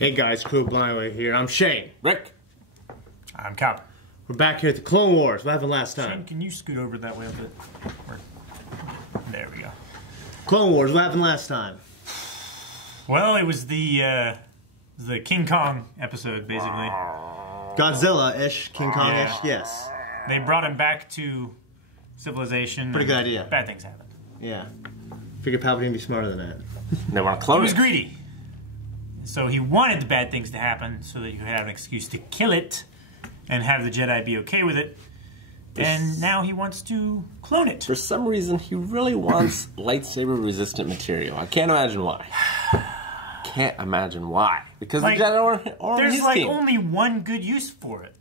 Hey guys, Cool Blindway here. I'm Shane. Rick. I'm Cato. We're back here at the Clone Wars. What happened last time? Shane, can you scoot over that way a bit? There we go. Clone Wars, what happened last time? Well, it was the King Kong episode, basically. Godzilla-ish, King Kong-ish, yes. They brought him back to civilization. Pretty good idea. Bad things happened. Yeah. Figured Palpatine would be smarter than that. They want to clone He was it. greedy. So he wanted the bad things to happen so that you could have an excuse to kill it and have the Jedi be okay with it. And now he wants to clone it. For some reason, he really wants lightsaber-resistant material. I can't imagine why. Can't imagine why. Because Like, the Jedi are there's his like team. only one good use for it.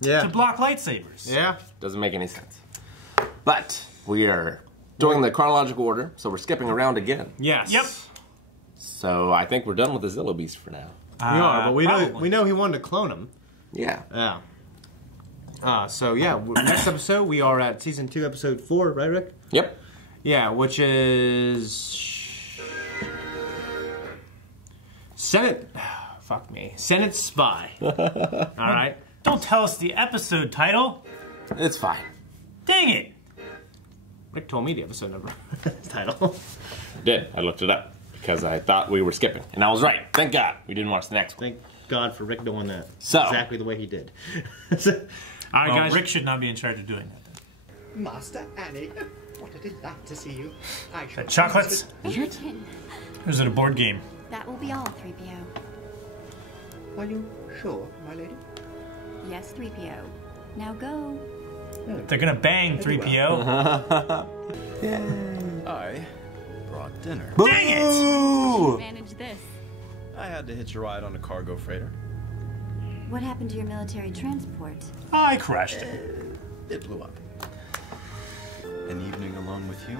Yeah. To block lightsabers. Yeah. Doesn't make any sense. But we are doing the chronological order, so we're skipping around again. Yes. Yep. So I think we're done with the Zillo Beast for now. We are, but Probably. we know he wanted to clone him. Yeah. Yeah. So yeah, next episode we are at season 2, episode 4, right, Rick? Yep. Yeah, which is Senate. Fuck me, Senate Spy. All right. Don't tell us the episode title. It's fine. Dang it. Rick told me the episode number, title. I did. I looked it up because I thought we were skipping. And I was right. Thank God we didn't watch the next one. Thank God for Rick doing that. So. Exactly the way he did. All right, Well, guys. Rick should not be in charge of doing that. Master Annie, what a delight to see you. I shall Chocolates? Anakin, Or is it a board game? that will be all, 3PO. Are you sure, my lady? Yes, 3PO. Now go. They're gonna bang 3PO. I brought dinner. Dang it! Manage this. I had to hitch a ride on a cargo freighter. What happened to your military transport? I crashed it. It blew up. An evening alone with you?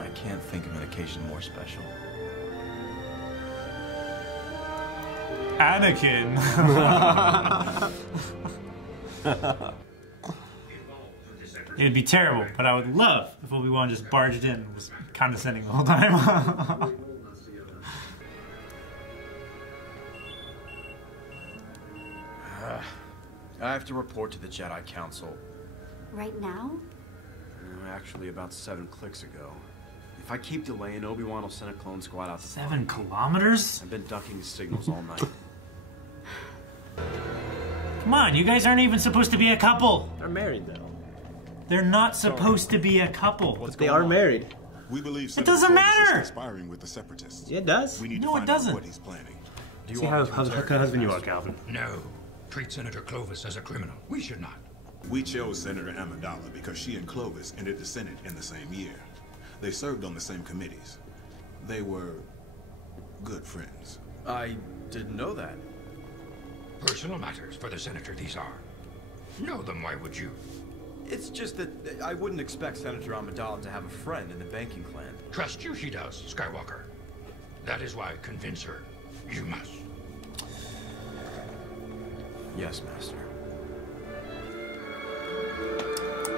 I can't think of an occasion more special. Anakin. It'd be terrible, but I would love if Obi-Wan just barged in and was condescending the whole time. I have to report to the Jedi Council. Right now? Actually, about 7 clicks ago. If I keep delaying, Obi-Wan will send a clone squad out to 7 kilometers? I've been ducking his signals all night. Come on, you guys aren't even supposed to be a couple. They're married though. They're not supposed to be a couple. They are married. We believe It doesn't matter! is conspiring with the separatists. Yeah, it does. We need No, to it find out doesn't. what he's planning. Do you See want how me to kind of husband you are, Calvin. No. Treat Senator Clovis as a criminal. We should not. We chose Senator Amidala because she and Clovis entered the Senate in the same year. They served on the same committees. They were good friends. I didn't know that. Personal matters for the senator these are. Know them, why would you? It's just that I wouldn't expect Senator Amidala to have a friend in the banking clan. Trust you she does, Skywalker. That is why convince her. You must. Yes, Master.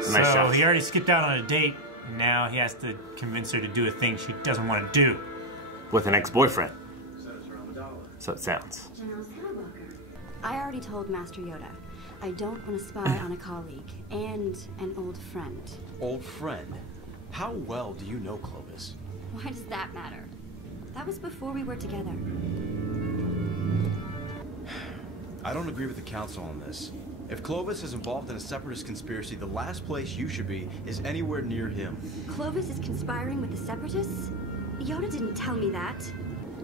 So shot. he already skipped out on a date, and now he has to convince her to do a thing she doesn't want to do. With an ex-boyfriend. So it sounds. General Skywalker. I already told Master Yoda. I don't want to spy on a colleague and an old friend. Old friend? How well do you know Clovis? Why does that matter? That was before we were together. I don't agree with the council on this. If Clovis is involved in a separatist conspiracy, the last place you should be is anywhere near him. Clovis is conspiring with the Separatists? Yoda didn't tell me that.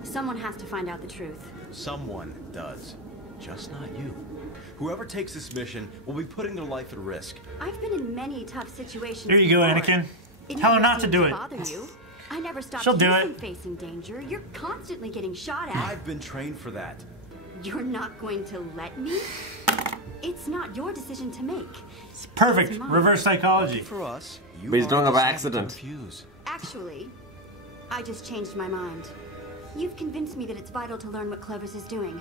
Someone has to find out the truth. Someone does. Just not you. Whoever takes this mission will be putting their life at risk. I've been in many tough situations. Here you go, before. Anakin. It Tell her never not to seemed do it. Bother you. I never stopped She'll do you it. from facing danger. You're constantly getting shot at. I've been trained for that. You're not going to let me? It's not your decision to make. It's perfect. It's mine. Reverse psychology. For us, you But he's are doing it by deciding to accident. refuse. Actually, I just changed my mind. You've convinced me that it's vital to learn what Clovis is doing.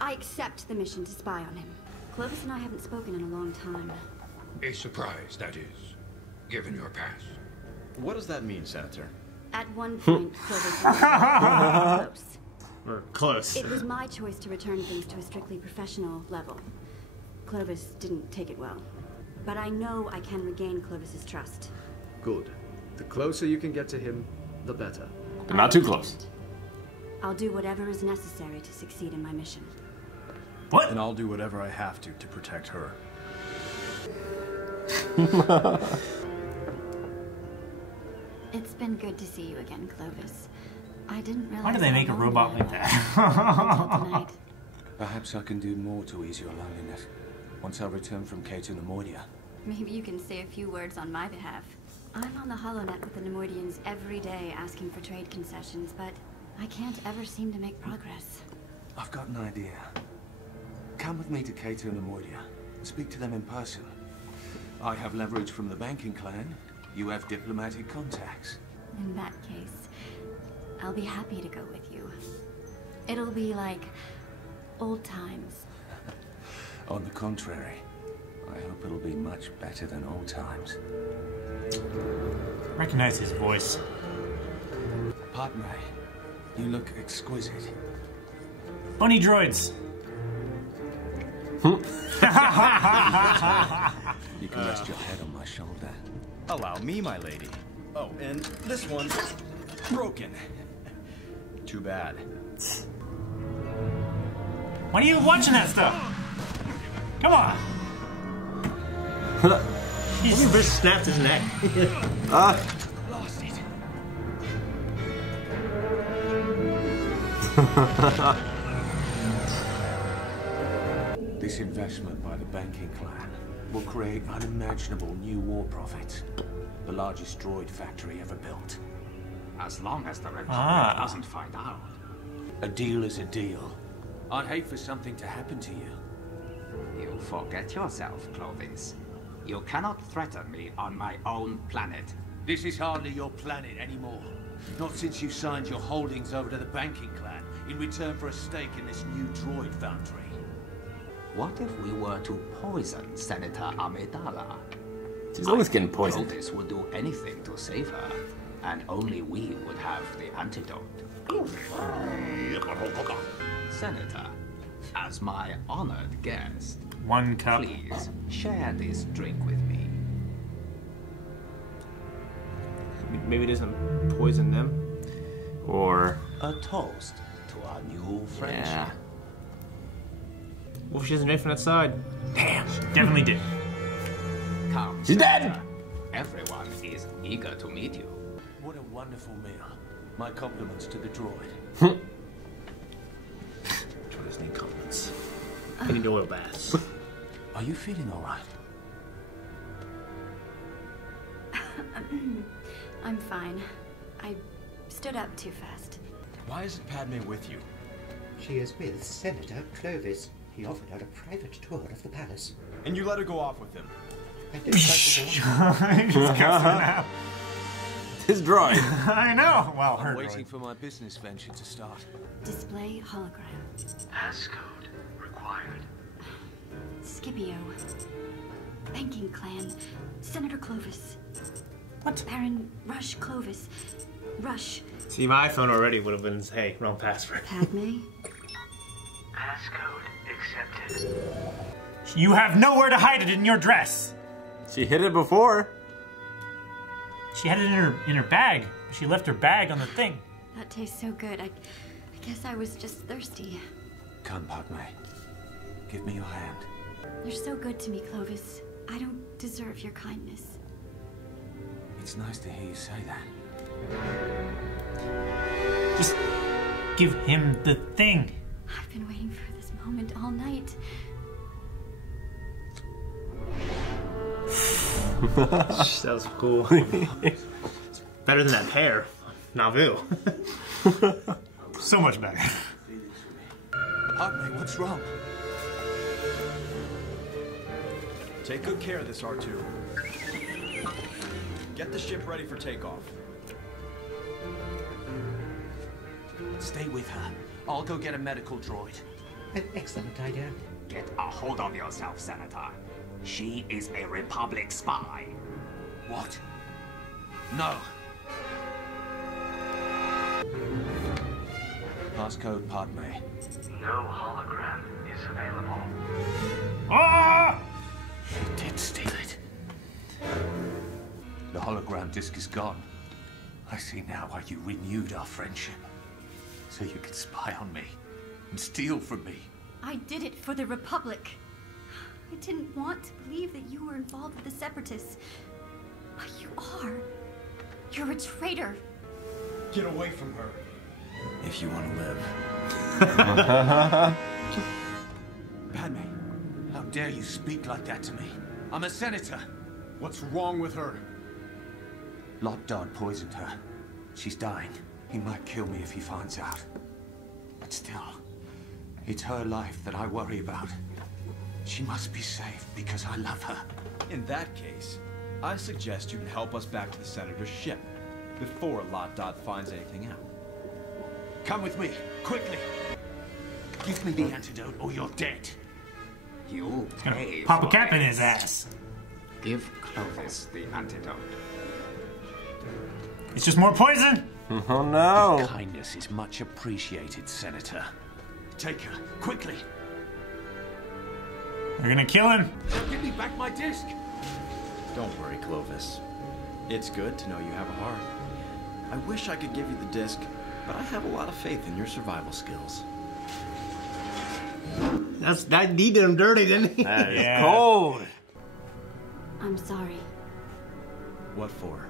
I accept the mission to spy on him. Clovis and I haven't spoken in a long time. A surprise, that is, given your past. What does that mean, Senator? At one point, Clovis and I were close. Or close. It was my choice to return things to a strictly professional level. Clovis didn't take it well. But I know I can regain Clovis's trust. Good. The closer you can get to him, the better. But not too close. I'll do whatever is necessary to succeed in my mission. What? And I'll do whatever I have to protect her. It's been good to see you again, Clovis. I didn't realize. Why do they make a robot like until that? tonight. Perhaps I can do more to ease your loneliness once I return from Cato Neimoidia. Maybe you can say a few words on my behalf. I'm on the HoloNet with the Neimoidians every day asking for trade concessions, but I can't ever seem to make progress. I've got an idea. Come with me to Cato Neimoidia and speak to them in person. I have leverage from the banking clan. You have diplomatic contacts. In that case, I'll be happy to go with you. It'll be like old times. On the contrary, I hope it'll be much better than old times. Recognize his voice. Padme, you look exquisite. Bunny droids. You can rest your head on my shoulder. Allow me, my lady. Oh, and this one's broken. Too bad. Why are you watching that stuff? Come on. He just snapped his neck. Lost it. This investment by the banking clan will create unimaginable new war profits. The largest droid factory ever built. As long as the Republic doesn't find out. A deal is a deal. I'd hate for something to happen to you. You forget yourself, Clovis. You cannot threaten me on my own planet. This is hardly your planet anymore. Not since you signed your holdings over to the banking clan in return for a stake in this new droid foundry. What if we were to poison Senator Amidala? She's always getting poisoned. Clovis would do anything to save her, and only we would have the antidote. Senator, as my honored guest, One cup. please share this drink with me. Maybe it doesn't poison them. Or A toast to our new friendship. yeah. Well, she doesn't right from that side. Damn. Definitely did. Come, She's dead! Senator. Everyone is eager to meet you. What a wonderful meal. My compliments to the droid. Droids need compliments. They need oil baths. Are you feeling all right? I'm fine. I stood up too fast. Why isn't Padme with you? She is with Senator Clovis. He offered her a private tour of the palace. And you let her go off with him. I don't like to Just cuts her now. His droid. I know. Well, her I'm waiting droid. for my business venture to start. Display hologram. Passcode required. Scipio. Banking clan. Senator Clovis. What? Baron Rush Clovis. Rush. See, my iPhone already would have been, hey, wrong password. Padme. Passcode accepted. You have nowhere to hide it in your dress. She hid it before. She had it in her bag. She left her bag on the thing. That tastes so good. I guess I was just thirsty. Come, Padme. Give me your hand. You're so good to me, Clovis. I don't deserve your kindness. It's nice to hear you say that. Just give him the thing. I've been waiting for this moment all night. That was cool. Better than that pear. Nauvoo. So much better. Padme, what's wrong? Take good care of this, R2. Get the ship ready for takeoff. Stay with her. I'll go get a medical droid. An excellent idea. Get a hold of yourself, Senator. She is a Republic spy. What? No. Passcode Padme. No hologram is available. Ah! You did steal it. The hologram disc is gone. I see now why you renewed our friendship. So you could spy on me and steal from me. I did it for the Republic. I didn't want to believe that you were involved with the Separatists. But you are. You're a traitor. Get away from her. If you want to live. Padme, how dare you speak like that to me? I'm a senator. What's wrong with her? Lot Dodd poisoned her. She's dying. He might kill me if he finds out. But still, it's her life that I worry about. She must be safe because I love her. In that case, I suggest you can help us back to the Senator's ship before Lot Dodd finds anything out. Come with me, quickly. Give me the antidote or you're dead. You pay Pop a for cap in it. his ass. Give Clovis the antidote. It's just more poison. Oh no. Your kindness is much appreciated, Senator. Take her, quickly. They're gonna kill him. Give me back my disc. Don't worry, Clovis. It's good to know you have a heart. I wish I could give you the disc, but I have a lot of faith in your survival skills. That he did him dirty, didn't he? That is Yeah. cold. I'm sorry. What for?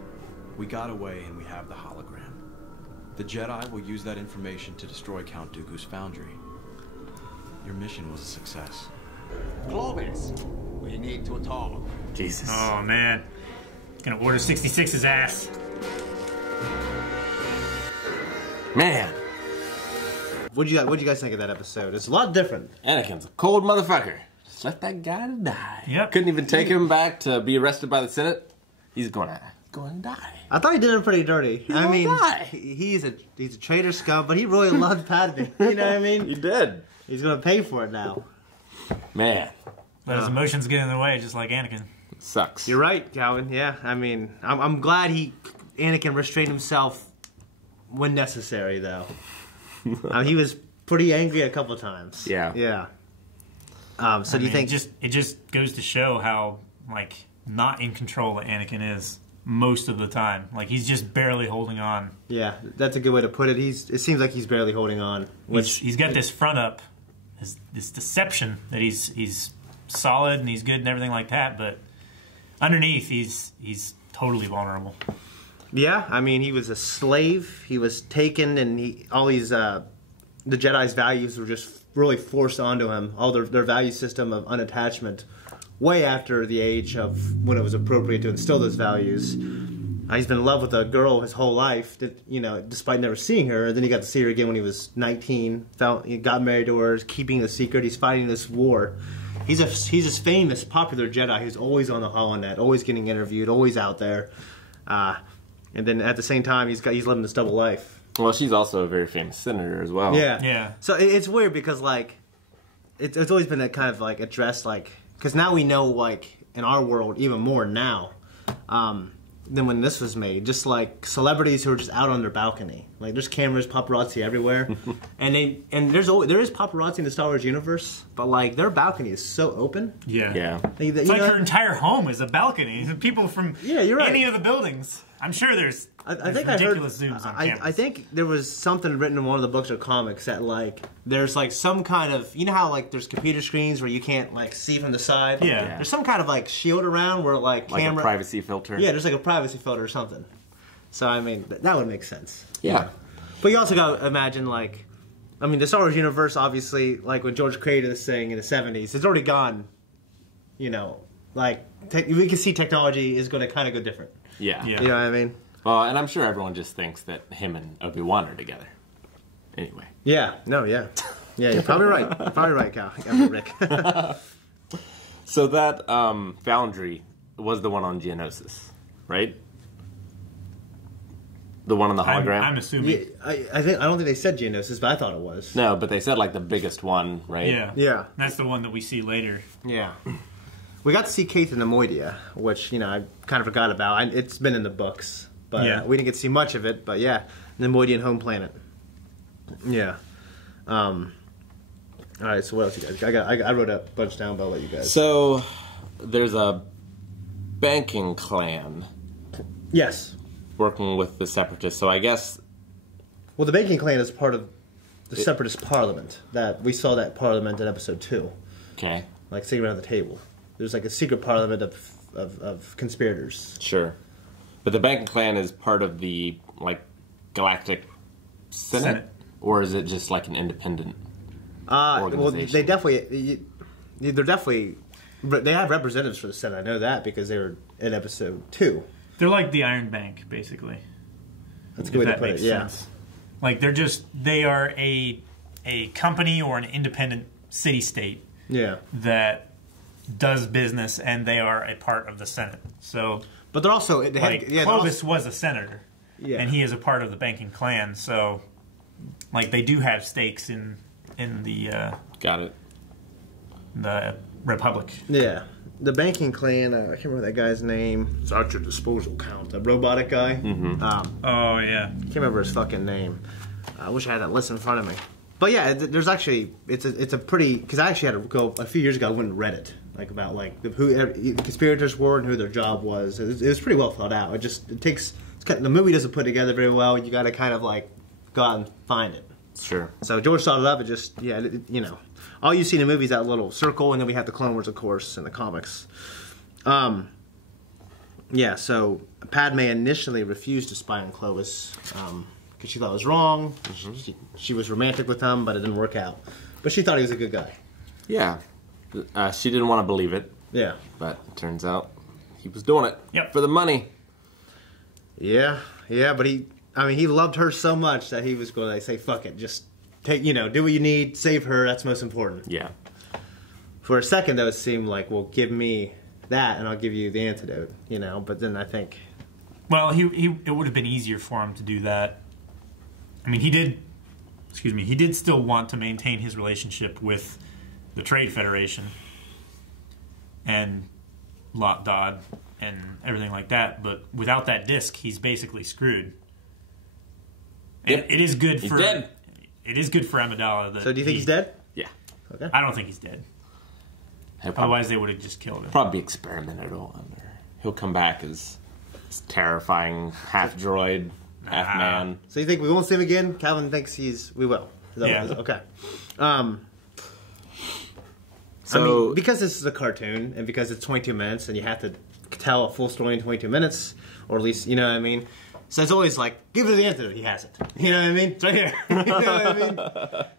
We got away and we have the hologram. The Jedi will use that information to destroy Count Dooku's foundry. Your mission was a success. Clovis, we need to talk. Jesus. Oh man. Gonna order 66's ass. Man. What'd you guys think of that episode? It's a lot different. Anakin's a cold motherfucker. Just let that guy die. Yep. Couldn't even take him back to be arrested by the Senate. He's gonna die. I thought he did him pretty dirty. I gonna mean, die. he's a traitor scum, but he really loved Padme. You know what I mean? He did. He's gonna pay for it now. Man. But his emotions get in the way, just like Anakin. It sucks. You're right, Calvin. Yeah, I mean, I'm glad Anakin restrained himself when necessary, though. He was pretty angry a couple times. Yeah. Yeah. So do you think it just goes to show how like not in control that Anakin is most of the time? Like he's just barely holding on. Yeah, that's a good way to put it. It seems like he's barely holding on. He's got this front up, this deception that he's solid and he's good and everything like that, but underneath he's totally vulnerable. Yeah, I mean, he was a slave. He was taken, and all these the Jedi's values were just really forced onto him. All their value system of unattachment, way after the age of when it was appropriate to instill those values. He's been in love with a girl his whole life, despite never seeing her. Then he got to see her again when he was 19. He got married to her, keeping the secret. He's fighting this war. He's this famous, popular Jedi who's always on the holonet, always getting interviewed, always out there. And then at the same time, he's living this double life. Well, she's also a very famous senator as well. Yeah. So it's weird because like it's always been kind of like addressed like because now we know like in our world even more now than when this was made. Just like celebrities who are just out on their balcony, like there's cameras, paparazzi everywhere, and there is paparazzi in the Star Wars universe, but like their balcony is so open. Yeah. It's like her entire home is a balcony. People from you're right. any of the buildings. I'm sure there's I think ridiculous I heard, zooms on cameras. I think there was something written in one of the books or comics that like there's like some kind of how like there's computer screens where you can't like see from the side. Yeah. There's some kind of like shield around where like camera a privacy filter. Yeah, there's like a privacy filter or something. So I mean that would make sense. Yeah. But you also gotta imagine like the Star Wars universe obviously like when George created this thing in the 70s, it's already gone. Like we can see technology is going to kind of go different. Yeah. You know what I mean? Well, and I'm sure everyone just thinks that him and Obi-Wan are together. Anyway. Yeah. No, yeah. Yeah, you're probably right. You're probably right, Cal. Rick. So that foundry was the one on Geonosis, right? The one on the hologram? I'm assuming. Yeah, I don't think they said Geonosis, but I thought it was. No, but they said like the biggest one, right? Yeah. Yeah. That's the one that we see later. Yeah. We got to see Cato and Neimoidia, which, I kind of forgot about. It's been in the books, but we didn't get to see much of it. But yeah, Neimoidian home planet. Yeah. All right, so what else you guys? I wrote a bunch down, but I'll let you guys. So there's a banking clan. Yes. Working with the separatists. So I guess. Well, the banking clan is part of the separatist parliament. That we saw that parliament in episode 2. Okay. Like sitting around the table. There's like a secret parliament of conspirators. Sure. But the banking clan is part of the like Galactic Senate? Or is it just like an independent organization? Well, they definitely, they have representatives for the Senate. I know that because they were in episode 2. They're like the Iron Bank, basically. That's a good way to put it. Yeah. Like they are a company or an independent city-state. Yeah. That does business, and they are a part of the Senate. So, but they're also Clovis was a senator, and he is a part of the banking clan. So, like they do have stakes in the got it, the Republic. Yeah, the banking clan. I can't remember that guy's name. It's at your disposal, Count. The robotic guy. Mm-hmm. Oh yeah, can't remember his fucking name. I wish I had that list in front of me. But yeah, there's actually it's a pretty, because I actually had to go a few years ago. I went and read it about who the conspirators were and who their job was. It was pretty well thought out. The movie doesn't put it together very well. You got to kind of like go out and find it. Sure. So George thought it up. All you see in the movie is that little circle, and then we have the Clone Wars, of course, in the comics. Yeah. So Padme initially refused to spy on Clovis. Because she thought it was wrong. She was romantic with him, but it didn't work out. But she thought he was a good guy. Yeah. She didn't want to believe it. Yeah. But it turns out he was doing it for the money. Yeah. Yeah, but he loved her so much that he was going to say, fuck it. Just do what you need, save her. That's most important. Yeah. For a second, though, it seemed like, well, give me that and I'll give you the antidote, But then I think... Well, it would have been easier for him to do that. I mean, he did still want to maintain his relationship with the Trade Federation and Lot Dodd and everything like that, but without that disc, he's basically screwed. Yep. It is good he's for dead. It is good for Amidala. So do you think he's dead? Yeah. Okay. I don't think he's dead. Otherwise, they would have just killed him. Probably experimented on. He'll come back as this terrifying half droid, half man. So you think we won't see him again? Calvin thinks we will. Is that what it is? Okay. So because this is a cartoon and because it's 22 minutes and you have to tell a full story in 22 minutes, or at least, you know what I mean? So it's always like, give it to the antidote. He has it. You know what I mean? It's right here. You know what I mean?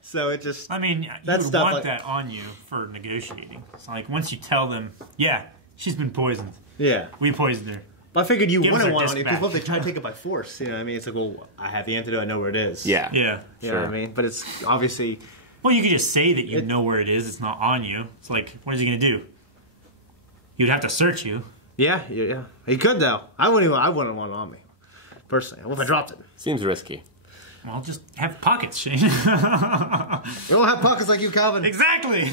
So it just... I mean, you would want that on you for negotiating. It's like, once you tell them, yeah, she's been poisoned. Yeah. We poisoned her. But I figured you wouldn't want on you, because what if they try to take it by force? You know what I mean? It's like, well, I have the antidote. I know where it is. Yeah. Yeah. You know what I mean? But it's obviously... Well, you could just say that you know where it is. It's not on you. It's like, what is he going to do? He would have to search you. Yeah. He could, though. I wouldn't want it on me. Personally. What if I dropped it? Seems risky. Well, just have pockets, Shane. We don't have pockets like you, Calvin. Exactly.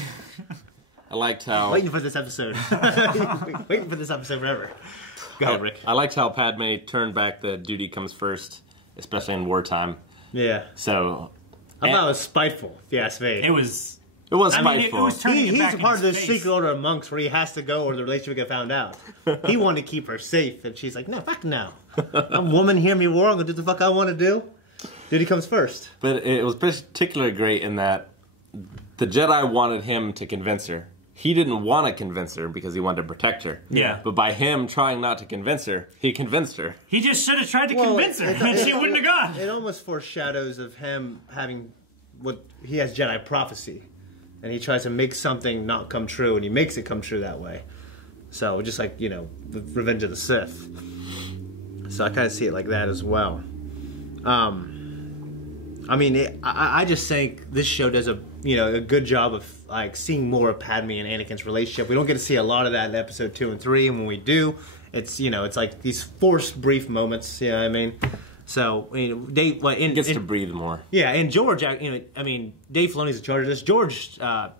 I liked how... Waiting for this episode. Waiting for this episode forever. Go ahead, Rick. I liked how Padme turned back the duty comes first, especially in wartime. Yeah. So... I thought it was spiteful, if you ask me. It was spiteful. I mean, it was turning it back he's a part of the face. secret order of monks where he has to go or the relationship get found out. He wanted to keep her safe, and she's like, no, fuck no. A woman hear me roar, I'm going to do the fuck I want to do. Duty comes first. But it was particularly great in that the Jedi wanted him to convince her. He didn't want to convince her because he wanted to protect her. Yeah. But by him trying not to convince her, he convinced her. He just should have tried to convince her, and she wouldn't have gone. It almost foreshadows of him having what he has Jedi prophecy, and he tries to make something not come true, and he makes it come true that way. So just like, the Revenge of the Sith. So I kind of see it like that as well. I mean, I just think this show does a good job of like seeing more of Padme and Anakin's relationship. We don't get to see a lot of that in episode 2 and 3, and when we do, it's it's like these forced brief moments. You know what I mean? So Dave gets to breathe more. Yeah, and George, I mean, Dave Filoni's in charge of this. George,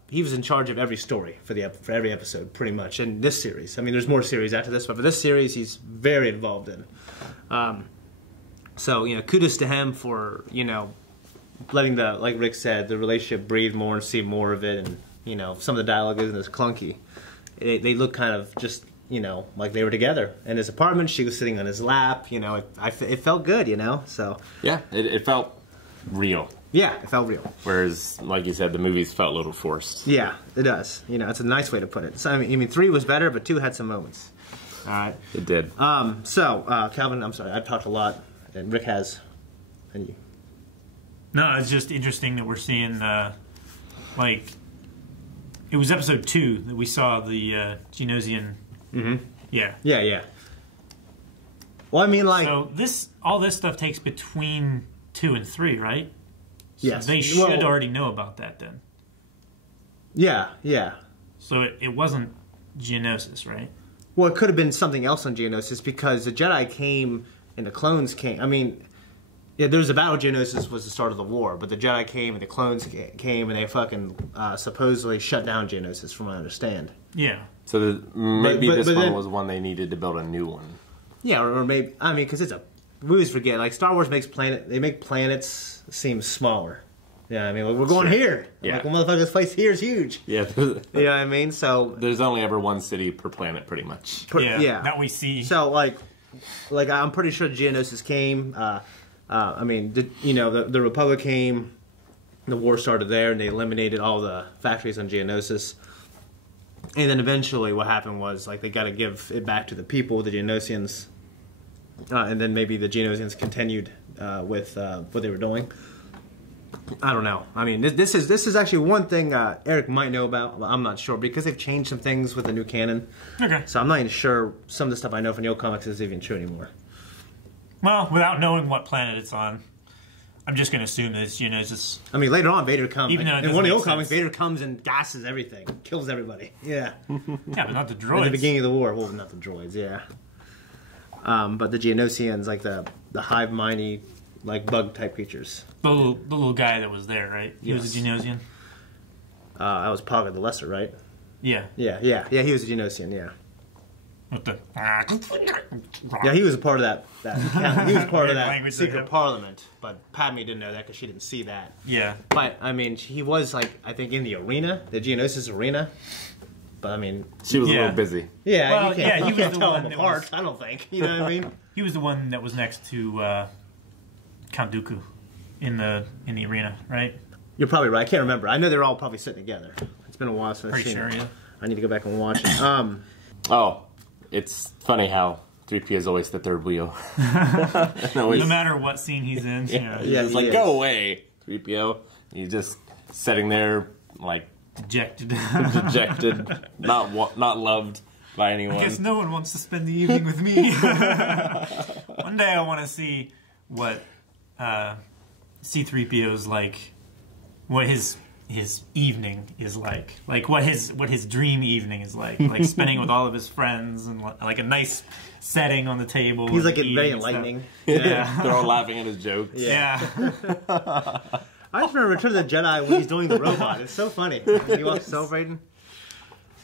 he was in charge of every story for every episode, pretty much, in this series. I mean, there's more series after this, but for this series, he's very involved in. So kudos to him for letting the, like Rick said, the relationship breathe more and see more of it, and you know, some of the dialogue isn't as clunky. They look kind of just, you know, like they were together in his apartment. She was sitting on his lap. You know, it felt good. You know, so yeah, it felt real. Yeah, it felt real. Whereas, like you said, the movies felt a little forced. Yeah, it does. You know, it's a nice way to put it. So, I mean, 3 was better, but 2 had some moments. All right. It did. Calvin, I'm sorry, I've talked a lot, and Rick has. And you. No, it's just interesting that we're seeing, like, it was episode 2 that we saw the Genosian. Mm-hmm. Yeah. Yeah. Well, I mean, like, so all this stuff takes between 2 and 3, right? So yes. they should already know about that then. Yeah. So it wasn't Geonosis, right? Well, it could have been something else on Geonosis because the Jedi came and the clones came. I mean, yeah, there was a battle. Geonosis was the start of the war, but the Jedi came and the clones came and they fucking supposedly shut down Geonosis, from what I understand. Yeah. So maybe this one was one they needed to build a new one. Yeah, or maybe, I mean, because we always forget, like, Star Wars they make planets seem smaller. Yeah, I mean, we're going here. Yeah. Like, well, motherfucker, this place here is huge. Yeah. You know what I mean? So there's only ever one city per planet, pretty much. Yeah. That we see. So, like I'm pretty sure Geonosis came. I mean, the Republic came, the war started there, and they eliminated all the factories on Geonosis. And then eventually what happened was, like, they got to give it back to the people, the Geonosians. And then maybe the Geonosians continued with what they were doing. I don't know. I mean, this is actually one thing Eric might know about. I'm not sure, because they've changed some things with the new canon. Okay. So I'm not even sure some of the stuff I know from the old comics is even true anymore. Well, without knowing what planet it's on, I'm just going to assume that it's Geonosis. I mean, later on, Vader comes. Even though it in one of the old doesn't make comics, Vader comes and gasses everything, kills everybody. Yeah. Yeah, but not the droids. At the beginning of the war. Well, not the droids, yeah. But the Geonosians, like the hive mindy, like bug type creatures. The little guy that was there, right? He was a Genosian. That was Paga the Lesser, right? Yeah. Yeah. He was a Genosian. Yeah. What the? Yeah, he was a part of that he was part of that Language secret parliament. But Padme didn't know that because she didn't see that. Yeah. But I mean, he was, like, I think, in the arena, the Geonosis arena. But I mean, she was a little busy. Yeah, well, you can't, he you was can't the tell one them that apart. was, I don't think. You know what I mean? He was the one that was next to Count Dooku in the arena, right? You're probably right. I can't remember. I know they're all probably sitting together. It's been a while since I've seen it. Yeah. I need to go back and watch it. Oh, it's funny how 3PO is always the third wheel. No matter what scene he's in. Yeah, Yeah, he's like, go away, 3PO. He's just sitting there, like, dejected, not loved by anyone. I guess no one wants to spend the evening with me. One day I want to see what C-3PO's like, what his evening is like what his dream evening is like spending with all of his friends and like a nice setting on the table. He's like very enlightening. Yeah, they're all laughing at his jokes. Yeah. I just remember Return of the Jedi when he's doing the robot. It's so funny. He walks celebrating.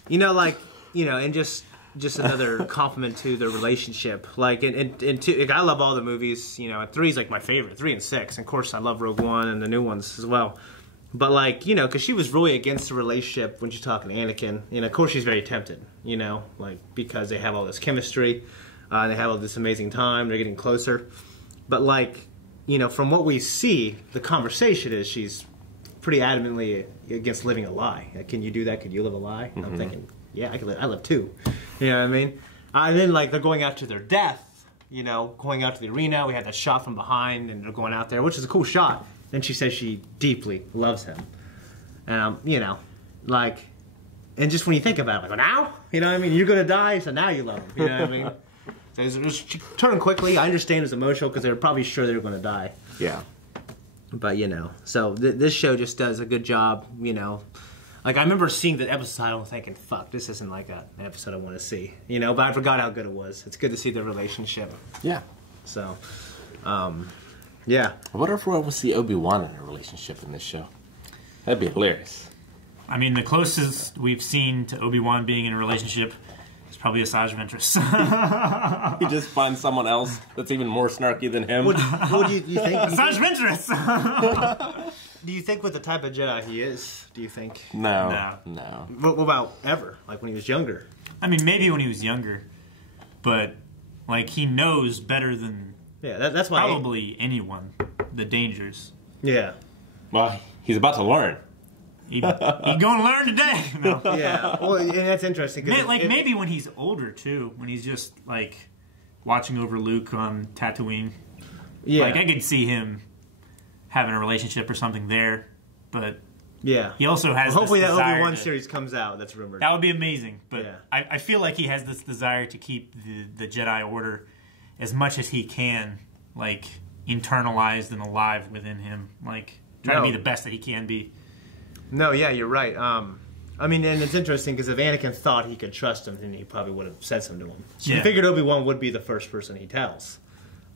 And just another compliment to the relationship. Like, I love all the movies. And 3 is like my favorite. 3 and 6. And of course, I love Rogue One and the new ones as well. But, like, because she was really against the relationship when she's talking to Anakin. Of course, she's very tempted, because they have all this chemistry. They have all this amazing time. They're getting closer. But, like, from what we see, the conversation is she's pretty adamantly against living a lie. Like, can you do that? Could you live a lie? Mm-hmm. I'm thinking, yeah, I live too. You know what I mean? And then, like, they're going out to their death, going out to the arena. We had that shot from behind, and they're going out there, which is a cool shot. Then she says she deeply loves him. And, and just when you think about it, like, well, now? You know what I mean? You're going to die, so now you love him. You know what I mean? She turned quickly. I understand it was emotional because they were probably sure they were going to die. Yeah. But, so this show just does a good job, Like, I remember seeing the episode title and thinking, fuck, this isn't like an episode I want to see. But I forgot how good it was. It's good to see the relationship. Yeah. So, yeah. I wonder if we'll ever see Obi-Wan in a relationship in this show. That'd be hilarious. I mean, the closest we've seen to Obi-Wan being in a relationship It's probably Asajj Ventress. He just finds someone else that's even more snarky than him. What do you think? Asajj Ventress! Do you think with the type of Jedi he is? Do you think? No. What about ever? Like when he was younger? I mean, maybe when he was younger, but like he knows better than that's why probably anyone the dangers. Yeah. Well, he's about to learn. He going to learn today. No. Yeah. Well, and that's interesting. Maybe when he's older too, when he's just like watching over Luke on Tatooine. Yeah. Like I could see him having a relationship or something there, but yeah, he also has. Hopefully, this that Obi-Wan series comes out. That's rumored. That would be amazing. But I feel like he has this desire to keep the Jedi Order as much as he can, like internalized and alive within him, like trying to be the best that he can be. No, yeah, you're right. I mean, and it's interesting because if Anakin thought he could trust him, then he probably would have said something to him. So he figured Obi-Wan would be the first person he tells.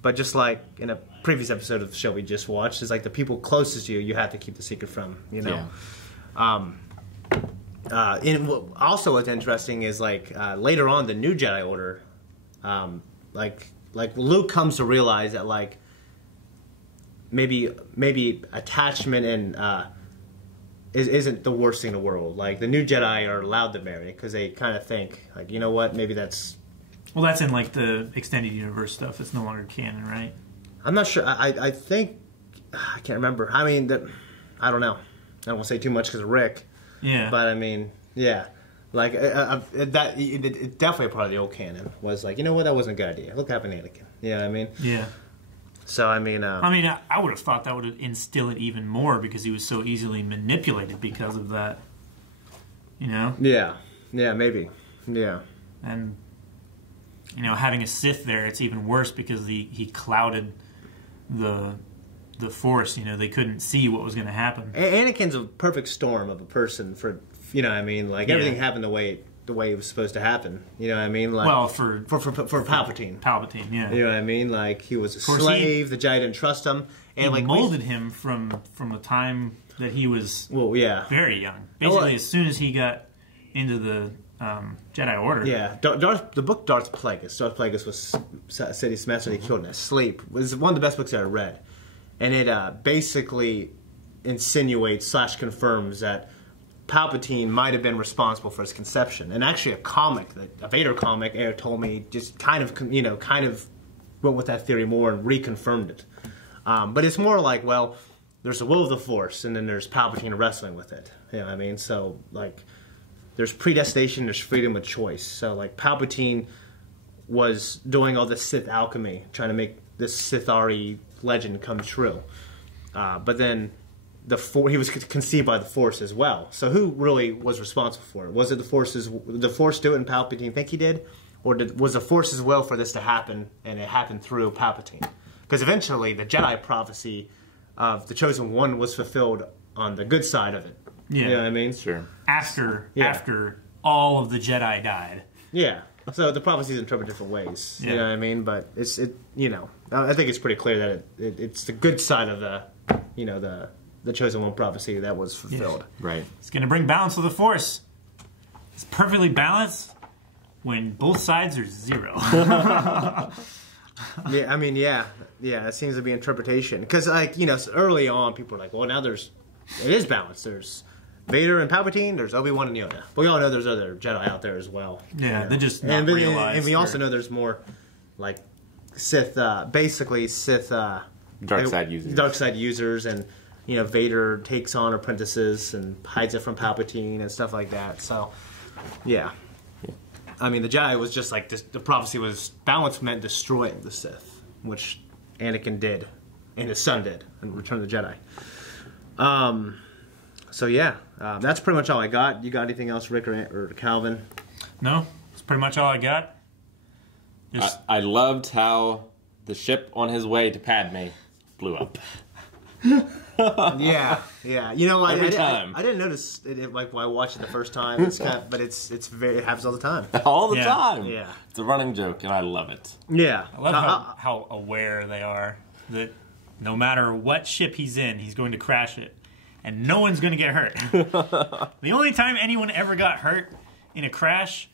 But just like in a previous episode of the show we just watched, it's like the people closest to you, you have to keep the secret from, you know. Yeah. Also, what's interesting is like later on, the new Jedi Order, like Luke comes to realize that like maybe attachment and isn't the worst thing in the world. Like the new Jedi are allowed to marry because they kind of think like, you know what, maybe that's. Well, that's in like the extended universe stuff. It's no longer canon, right? I'm not sure. I think I can't remember. I mean, I don't know. I don't want to say too much because of Rick. Yeah. But I mean, yeah, like it's definitely a part of the old canon. Was like, you know what, that wasn't a good idea. Look what happened to Anakin. You know what I mean? Yeah. So I mean, I would have thought that would instill it even more because he was so easily manipulated because of that. You know? Yeah. Yeah. Maybe. Yeah. And. You know, having a Sith there, it's even worse because he clouded the Force. You know, they couldn't see what was going to happen. Anakin's a perfect storm of a person for, you know what I mean? Like, everything happened the way it was supposed to happen. You know what I mean? Like, well, for Palpatine. Palpatine, yeah. You know what I mean? Like, he was a slave, the Jedi didn't trust him. And he molded him from the time that he was very young. Basically, as soon as he got into the Jedi Order. Yeah, the book Darth Plagueis. Darth Plagueis was Sidious master. He killed in his sleep. It was one of the best books I ever read, and it basically insinuates / confirms that Palpatine might have been responsible for his conception. And actually, a Vader comic, Eric told me, just kind of went with that theory more and reconfirmed it. But it's more like, well, there's the will of the Force, and then there's Palpatine wrestling with it. You know what I mean? So like. There's predestination, there's freedom of choice. So, like, Palpatine was doing all this Sith alchemy, trying to make this Sithari legend come true. But then he was conceived by the Force as well. So who really was responsible for it? Was it the Force do it and Palpatine think he did? Or was the Force's will for this to happen, and it happened through Palpatine? Because eventually, the Jedi prophecy of the Chosen One was fulfilled on the good side of it. Yeah. You know what I mean? Sure. After all of the Jedi died. Yeah. So the prophecy is interpreted different ways. Yeah. You know what I mean? But I think it's pretty clear that it's the good side of the Chosen One prophecy that was fulfilled. Yeah. Right. It's going to bring balance to the Force. It's perfectly balanced when both sides are 0. Yeah, I mean, yeah, it seems to be interpretation. Because, like, early on, people were like, well, now it is balanced. There's Vader and Palpatine, there's Obi-Wan and Yoda. But we all know there's other Jedi out there as well. Yeah, they're just not realized. And we also know there's more, like, Sith, basically Sith... Dark side users. Dark side users, and, Vader takes on apprentices and hides it from Palpatine and stuff like that. So, yeah. I mean, the Jedi was just like, the prophecy was, balance meant destroying the Sith, which Anakin did, and his son did, in Return of the Jedi. So yeah, that's pretty much all I got. You got anything else, Rick or Calvin? No, that's pretty much all I got. I loved how the ship on his way to Padme blew up. yeah. You know, every time. I didn't notice it like when I watched it the first time. It happens all the time. All the time. Yeah, it's a running joke, and I love it. Yeah, I love how aware they are that no matter what ship he's in, he's going to crash it. And no one's going to get hurt. The only time anyone ever got hurt in a crash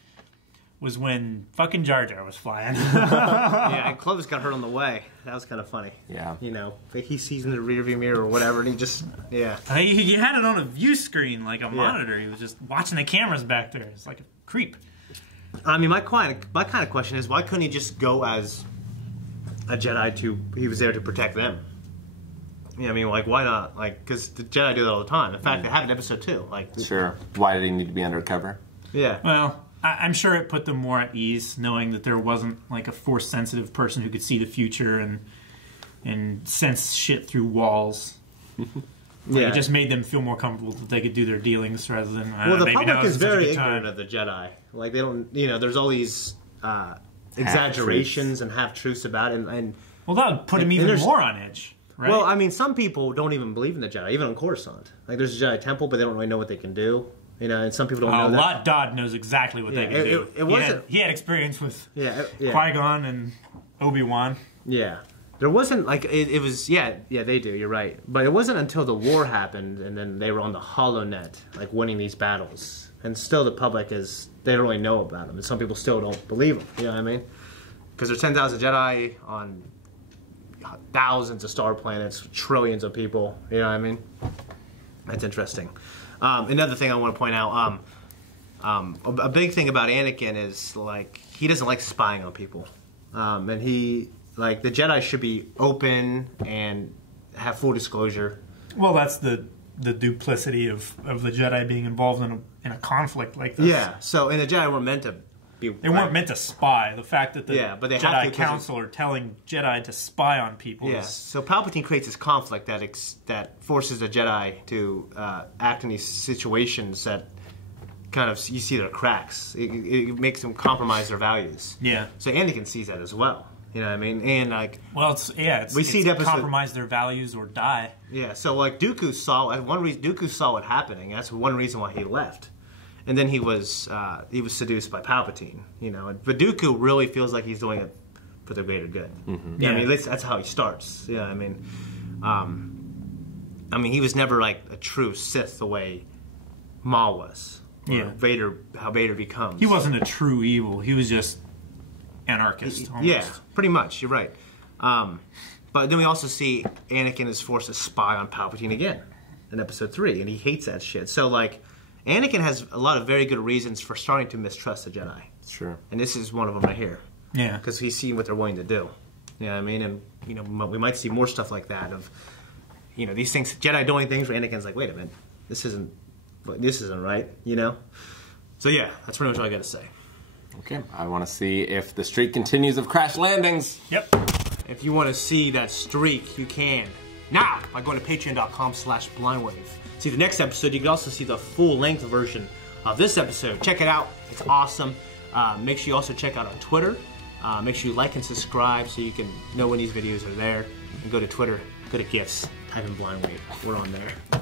was when fucking Jar Jar was flying. Yeah, and Clovis got hurt on the way. That was kind of funny. Yeah. You know, he sees in the rearview mirror or whatever, and he just, yeah. He had it on a view screen, like a monitor. He was just watching the cameras back there. It's like a creep. I mean, my kind of question is, why couldn't he just go as a Jedi he was there to protect them? You know, I mean, like, why not? Like, because the Jedi do that all the time. In fact, they have it in episode 2. Like, sure. Why did he need to be undercover? Yeah. Well, I'm sure it put them more at ease, knowing that there wasn't like a force-sensitive person who could see the future and sense shit through walls. It just made them feel more comfortable that they could do their dealings rather than. Well, the public is very ignorant of the Jedi. Like, they don't, you know, there's all these exaggerations and half-truths about it. And well, that would put him even more on edge, right? Well, I mean, some people don't even believe in the Jedi, even on Coruscant. Like, there's a Jedi temple, but they don't really know what they can do. You know, and some people don't know that. Lot Dodd knows exactly what they can do. It wasn't. He had experience with Qui-Gon and Obi-Wan. Yeah. There wasn't, like, it was, they do, you're right. But it wasn't until the war happened, and then they were on the HoloNet, like, winning these battles. And still the public they don't really know about them, and some people still don't believe them, you know what I mean? Because there's 10,000 Jedi on thousands of star planets, trillions of people, you know what I mean? That's interesting. Another thing I want to point out, a big thing about Anakin is, like, he doesn't like spying on people. And he, like, the Jedi should be open and have full disclosure. Well, that's the duplicity of the Jedi being involved in a conflict like this. Yeah, so, and the Jedi weren't meant to be... They weren't meant to spy. The fact that the but they Jedi Council are telling Jedi to spy on people is... So Palpatine creates this conflict that forces the Jedi to act in these situations that kind of, you see their cracks. It makes them compromise their values. Yeah. So Anakin sees that as well. You know what I mean? And, like... Well, it's compromise their values or die. Yeah, so, like, Dooku saw it happening. That's one reason why he left. And then he was seduced by Palpatine, you know. But Dooku really feels like he's doing it for the greater good. Mm-hmm. Yeah, I mean, that's how he starts. Yeah, I mean, he was never like a true Sith the way Maul was. Yeah, how Vader becomes. He wasn't a true evil. He was just anarchist. Almost. Yeah, pretty much. You're right. But then we also see Anakin is forced to spy on Palpatine again in Episode 3, and he hates that shit. So, like, Anakin has a lot of very good reasons for starting to mistrust the Jedi. Sure. And this is one of them right here. Yeah. Because he's seen what they're willing to do. You know what I mean? And, you know, we might see more stuff like that of, you know, these things, Jedi doing things where Anakin's like, wait a minute, this isn't right, you know? So, yeah, that's pretty much all I got to say. Okay, I want to see if the streak continues of crash landings. Yep. If you want to see that streak, you can. Now, by going to patreon.com/blindwave. See the next episode, you can also see the full-length version of this episode. Check it out. It's awesome. Make sure you also check out our Twitter. Make sure you like and subscribe so you can know when these videos are there. And go to Twitter, go to GIFs, type in Blindwave. We're on there.